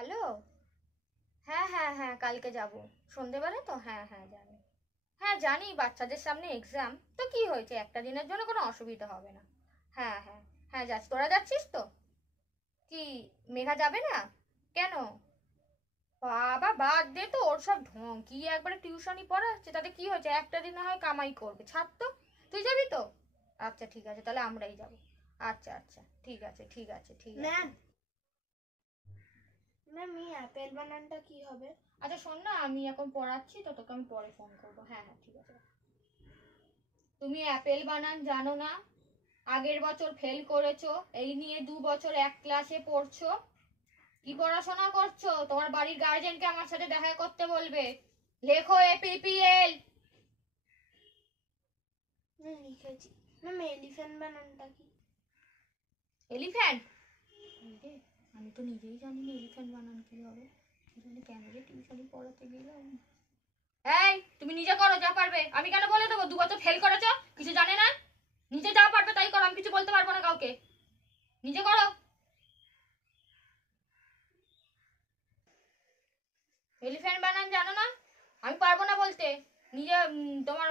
Hello, হ্যাঁ হ্যাঁ হ্যাঁ কালকে যাব সন্ধেবেলা তো। হ্যাঁ হ্যাঁ জানি, হ্যাঁ জানি বাচ্চাদের সামনে এক্সাম তো, কি হয়েছে, একটা দিনের জন্য কোনো অসুবিধা হবে না। হ্যাঁ হ্যাঁ হ্যাঁ যাচ্ছি, তোরা যাচ্ছিস তো? কি মেঘা যাবে না কেন? বাবা বাদ দে তো ওর সব ঢং, কি একবারে টিউশনি পড়াচ্ছে, তাতে কি হয়েছে, একটা দিন না হয় কামাই করবে, ছাড় তো। তুই যাবি তো? আচ্ছা ঠিক আছে, তাহলে আমরাই যাব। আচ্ছা আচ্ছা ঠিক আছে ঠিক আছে ঠিক আছে। ম্যাম এই অ্যাপেল বানানটা কি হবে? আচ্ছা শোন না, আমি এখন পড়াচ্ছি তো, তোকে আমি পরে ফোন করবো। হ্যাঁ হ্যাঁ ঠিক আছে। তুমি অ্যাপেল বানান জানো না? আগের বছর ফেল করেছো, এই নিয়ে 2 বছর এক ক্লাসে পড়ছো। কি পড়াশোনা করছো? তোমার বাড়ির গার্জেনকে আমার সাথে দেখা করতে বলবে। লেখো এপিপিএল। লিখেছি। ম্যাম এলিফ্যান্ট বানানটা কি? এলিফ্যান্ট? আমি তো নিজেই জানি না এলিফ্যান্ট বানান কি হবে, কেন যে টিউশনি পড়াতে গেলাম। এই তুমি নিজে করো যা পারবে, আমি কেন বলে দেবো? 2 বছর ফেল করেছো, কিছু জানে না, নিজে যা পারবে তাই করো, আমি কিছু বলতে পারবো না কাউকে, নিজে করো। এলিফ্যান্ট বানান জানো না? আমি পারবো না বলতে। নিজে তোমার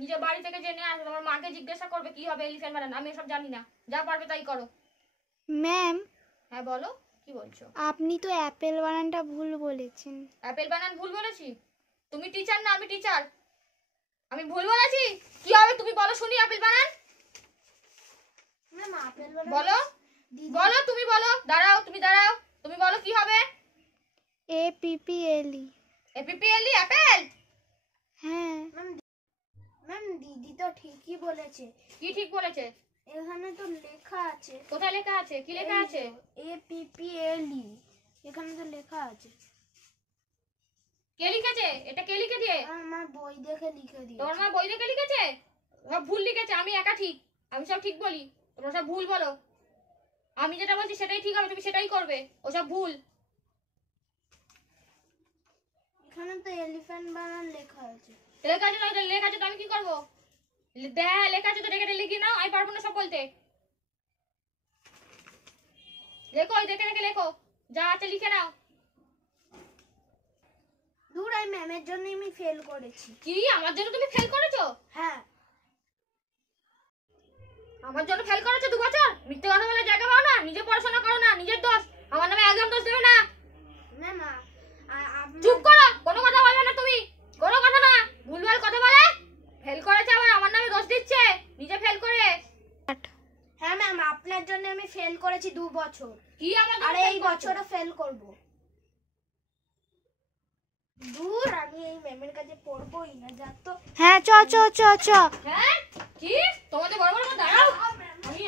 নিজে বাড়ি থেকে জেনে আসো, তোমার মাকে জিজ্ঞাসা করবে কি হবে এলিফ্যান্ট বানান, আমি এসব জানি না, যা পারবে তাই করো। ম্যাম হ্যাঁ বলো, কি বলছো? আপনি তো অ্যাপেল বানানটা ভুল বলেছেন। অ্যাপেল বানান ভুল বলেছি? তুমি টিচার না আমি টিচার, আমি ভুল বলেছি? কি হবে তুমি বলো শুনি অ্যাপেল বানান। ম্যাম আপেল বানান বলো বলো, তুমি বলো, দাঁড়াও তুমি দাঁড়াও, তুমি বলো কি হবে? এপিপিএলই। এপিপিএলই অ্যাপেল? হ্যাঁ ম্যাম দিদি তো ঠিকই বলেছে। কি ঠিক বলেছে? এখানে তো লেখা আছে। কোথায় লেখা আছে? কি লেখা আছে? এপিপিএলই, এখানে তো লেখা আছে। কে লিখেছে এটা? কে লিখে দিয়ে? আমার বই দেখে লিখে দিয়েছে। তোমার মা বই দেখে লিখেছে? সব ভুল লিখেছে, আমি একা ঠিক, আমি সব ঠিক বলি, তোমরা সব ভুল বলো। আমি যেটা বলছি সেটাই ঠিক হবে, তুমি সেটাই করবে, ওসব ভুল। এখানে তো এলিফ্যান্ট বানান লেখা আছে। লেখা আছে তো, লেখা আছে তো আমি কি করবো? হ্যাঁ লেখা আছে তো, দেখে লিখি নাও, আমি পারবো না সব বলতে। লেখো, দেখে দেখে লেখো, যা আছে লিখে নাও। দূর, এই ম্যামের জন্য আমি ফেল করেছি। কি আমার জন্য তুমি ফেল করেছো? হ্যাঁ আমার জন্য ফেল করেছো 2 বছর? মিথ্যে কথা বলে জায়গা পাও না, নিজে পড়াশোনা করো না, নিজের দোষ, আমার নামে একদম দোষ দেবে না। ম্যাম চুপ করো, কোনো কথা বলবে না তুমি, কোনো কথা না, ভুলভাল কথা বলে। ফেল করেছে আবার আমার নামে দোষ দিচ্ছে, নিজে ফেল করে। হ্যাঁ ম্যাম আপনার জন্য আমি ফেল করেছি 2 বছর। কি আমার আর এই বছরও ফেল করব। দূর, আমি এই ম্যামের কাছে পড়বই না, যা তো। হ্যাঁ চ চ চ চ। হ্যাঁ কি তোমাদের বড় বড় কথা? দাঁড়াও,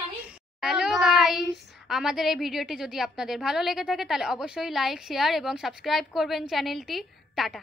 আমি হ্যালো গাইস, আমাদের এই ভিডিওটি যদি আপনাদের ভালো লেগে থাকে তাহলে অবশ্যই লাইক শেয়ার এবং সাবস্ক্রাইব করবেন চ্যানেলটি। টাটা।